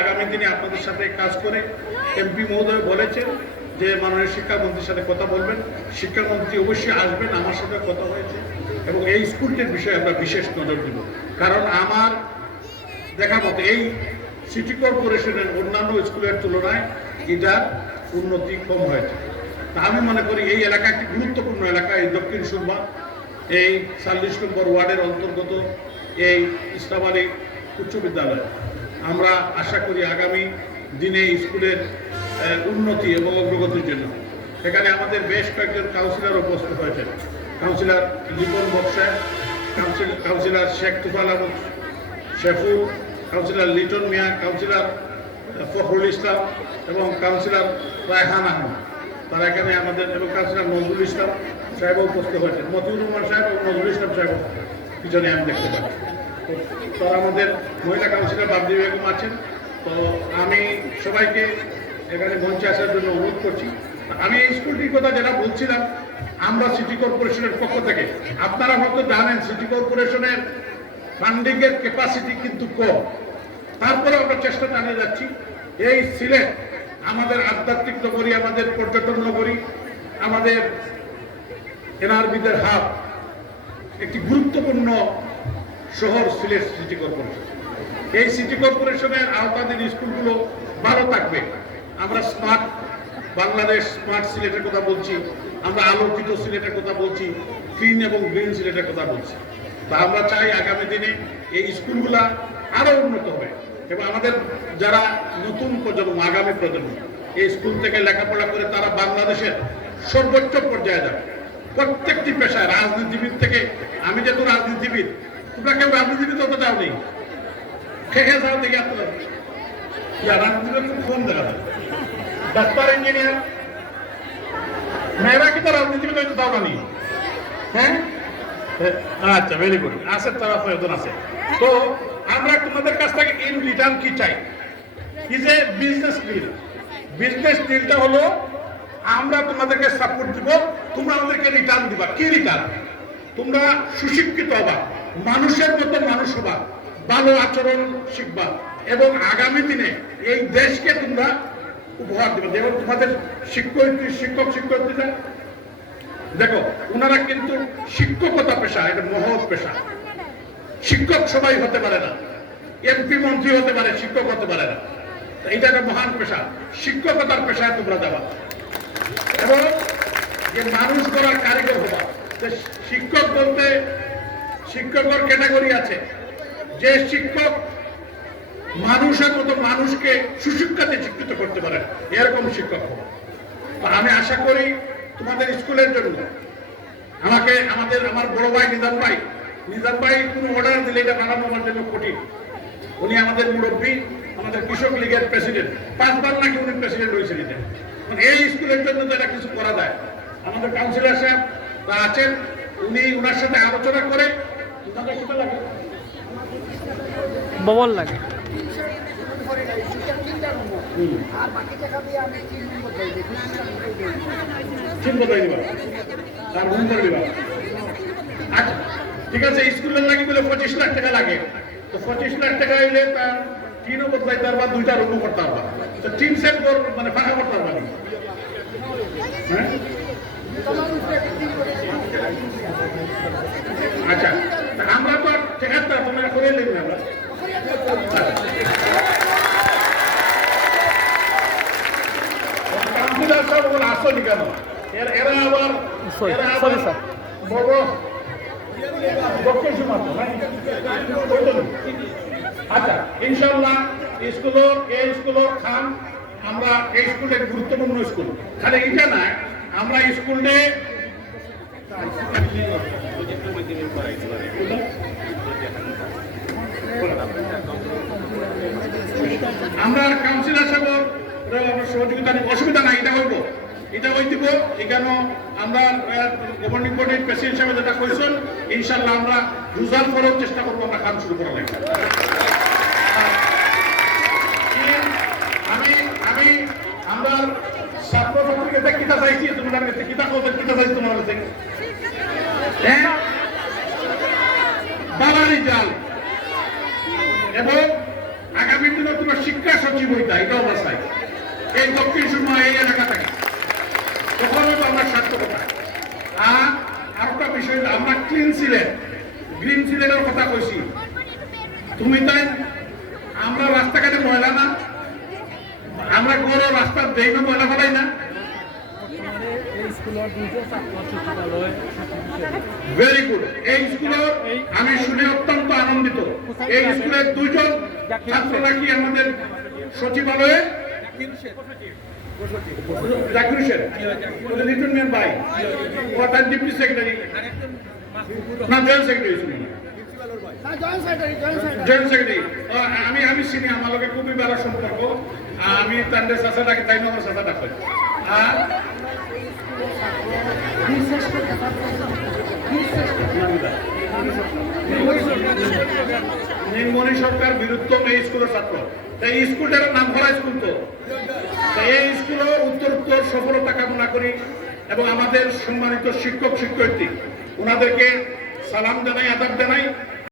আগামী দিনে আপনাদের সাথে কাজ করে এমপি মহোদয় বলেছেন যে মাননীয় শিক্ষামন্ত্রীর সাথে কথা বলবেন, শিক্ষামন্ত্রী অবশ্যই আসবেন, আমার সাথে কথা হয়েছে এবং এই স্কুলটির বিষয়ে আমরা বিশেষ নজর দিব। কারণ আমার দেখা মতো এই সিটি কর্পোরেশনের অন্যান্য স্কুলের তুলনায় এটার উন্নতি কম হয়েছে। তা আমি মনে করি এই এলাকা একটি গুরুত্বপূর্ণ এলাকা। এই দক্ষিণ সুরমা এই 40 নম্বর ওয়ার্ডের অন্তর্গত এই ইসলাম আলী উচ্চ বিদ্যালয়, আমরা আশা করি আগামী দিনে স্কুলের উন্নতি এবং অগ্রগতির জন্য এখানে আমাদের বেশ কয়েকজন কাউন্সিলর উপস্থিত হয়েছেন। Councillor Lipon Boksai, councillor Sheikh Tufal Ahmed Shefful, councillor Liton Miah, councillor Fakhrul Islam এবং কাউন্সিলর রায়হান আহমদ, তারা এখানে আমাদের, এবং কাউন্সিলর নজরুল ইসলাম সাহেবও উপস্থিত হয়েছেন। মতিউর রহমান সাহেব এবং নজরুল ইসলাম সাহেব পিছনে আমি দেখতে পাচ্ছি। তারা আমাদের মহিলা কাউন্সিলর বাবদি বেগম আছেন। তো আমি সবাইকে এখানে মঞ্চে আসার জন্য অনুরোধ করছি। আমি এই স্কুলটির কথা যেটা বলছিলাম, আমরা সিটি কর্পোরেশনের পক্ষ থেকে, আপনারা হয়তো জানেন সিটি কর্পোরেশনের ফান্ডিংয়ের ক্যাপাসিটি কিন্তু কম, তারপরে আমরা চেষ্টা চালিয়ে যাচ্ছি। এই সিলেট আমাদের আধ্যাত্মিক নগরী, আমাদের পর্যটন নগরী, আমাদের এনআরবিদের হাব, একটি গুরুত্বপূর্ণ শহর সিলেট সিটি কর্পোরেশন। এই সিটি কর্পোরেশনের আওতাধীন স্কুলগুলো ভালো থাকবে। আমরা স্মার্ট বাংলাদেশ, স্মার্ট সিলেটের কথা বলছি, আমরা আলোকিত সিলেটের কথা বলছি, ক্লিন এবং গ্রিন সিলেটের কথা বলছি। তা আমরা চাই আগামী দিনে এই স্কুলগুলা আরো উন্নত হবে এবং আমাদের যারা নতুন প্রজন্ম, আগামী প্রজন্ম এই স্কুল থেকে লেখাপড়া করে তারা বাংলাদেশের সর্বোচ্চ পর্যায়ে যাবে। প্রত্যেকটি পেশায়, রাজনীতিবিদ থেকে, আমি যেহেতু রাজনীতিবিদ, তোমরা কেউ রাজনীতিবিদ হতে চাও নেই, খেয়ে যাও দেখি আপনার রাজনীতিবিদ খুব কম দেখা যায়। ডাক্তার, ইঞ্জিনিয়ার, মেয়েরা কি তো রাজনীতিবিদ হইতে চাও না? হ্যাঁ, আচ্ছা, ভেরি গুড, আছে, তারা প্রয়োজন আছে। তো আমরা তোমাদের কাছ থেকে ইন রিটার্ন কি চাই? Is a business deal. Business ডিলটা হলো আমরা তোমাদেরকে সাপোর্ট দিব, তোমরা আমাদেরকে রিটার্ন দিবা। কি রিটার্ন? তোমরা সুশিক্ষিত হবা, মানুষের মতো মানুষ হবা, ভালো আচরণ শিখবা এবং আগামী দিনে এই দেশকে তোমরা উপহার দেবে। যেমন তোমাদের শিক্ষকরা দেখো, ওনারা কিন্তু শিক্ষকতা পেশা, এটা মহৎ পেশা। শিক্ষক সবাই হতে পারে না, এমপি মন্ত্রী হতে পারে, শিক্ষক হতে পারে না। এটা একটা মহান পেশা। শিক্ষকতার পেশায় তোমরা যাবা এবং যে মানুষ গড়ার কারিগর হবা। শিক্ষক বলতে শিক্ষকের ক্যাটাগরি আছে, যে শিক্ষক মানুষের মতো মানুষকে সুশিক্ষাতে শিক্ষিত করতে পারে, এরকম শিক্ষক হবো। আমি আশা করি তোমাদের স্কুলের জন্য আমার বড় ভাই নিজাম ভাই কোনো অর্ডার দিলে এটা বানানো আমার জন্য কঠিন। উনি আমাদের মুরব্বী, আমাদের কৃষক লীগের প্রেসিডেন্ট, 5 বার নাকি উনি প্রেসিডেন্ট হয়েছেন। এই স্কুলের জন্য তো এটা কিছু করা যায়। আমাদের কাউন্সিলর সাহেব আছেন, উনি ওনার সাথে আলোচনা করে ববল লাগে। আচ্ছা, ঠিক আছে, স্কুলের লাগে বলে 25 লাখ টাকা লাগে। তো 25 লাখ টাকা হইলে তার টিনও বদলাইতে পারবা, 2টা রুমও করতে পারবা। তো টিন সেট মানে ফাঁকা করতে পারবা। আচ্ছা, আমরা তো আর ঠেকাতে তোমরা করে নেবেন। আমরা কাউন্সিলর সব বলে আসনি কেন? এরা আবার বড় দক্ষিণ সীমান্ত। আচ্ছা, ইনশাল্লাহ এই স্কুলের খান, আমরা এই স্কুলের গুরুত্বপূর্ণ স্কুল। খালি এটা না, আমরা স্কুলে আমরা কাউন্সিলর সাহেব সহযোগিতা অসুবিধা নাই, এটা হইব এখানে আমরা গভর্নিং বডির প্রেসিডেন্ট হিসাবে যেটা কইছেন, ইনশাল্লাহ আমরা রোজার করার চেষ্টা করবো, আমরা কাজ শুরু করা লাগবে। আমি আমরা ছাত্রছাত্রীকে কিতা চাইছি, তোমার কাছে কিতা করবে, কিতা চাইছি তোমার কাছে বাঙালি জাল এবং আগামী দিনে তোমার শিক্ষা সচিব হইতা এটাও বাসাই এই দক্ষিণ সুরমা এই এলাকা থেকে তখনও তো আমার সার্থকতা। আর আরেকটা বিষয় হলো, আমরা ক্লিন সিলেট গ্রিন সিলেটের কথা কইছি, তুমি তাই আমরা রাস্তাঘাটে ময়লা না, আমরা কোনো রাস্তার দেই না ময়লা ফেলাই না। Very good. এই স্কুলের আমি শুনে অত্যন্ত আনন্দিত। এই স্কুলের দুইজন ছাত্র নাকি আমাদের সচিবালয়ে জাকির হোসেন লিটন মিয়ান ভাই ও তার ডিপ্টি সেক্রেটারি না জয়েন্ট সেক্রেটারি ছিলেন জয়েন্ট সেক্রেটারি। আমি চিনি, আমার লগে খুবই ভালো সম্পর্ক। আমি তাদের চাচাটাকে তাই আমার চাচাটা কই। আর নির্মণি সরকার বীরুত্তম এই স্কুলের ছাত্র। এই স্কুলটার নাম করা স্কুল তো এই স্কুলও উত্তর সফলতা কামনা করি এবং আমাদের সম্মানিত শিক্ষক শিক্ষয়িত্রী ওনাদেরকে সালাম জানাই, আদাব জানাই।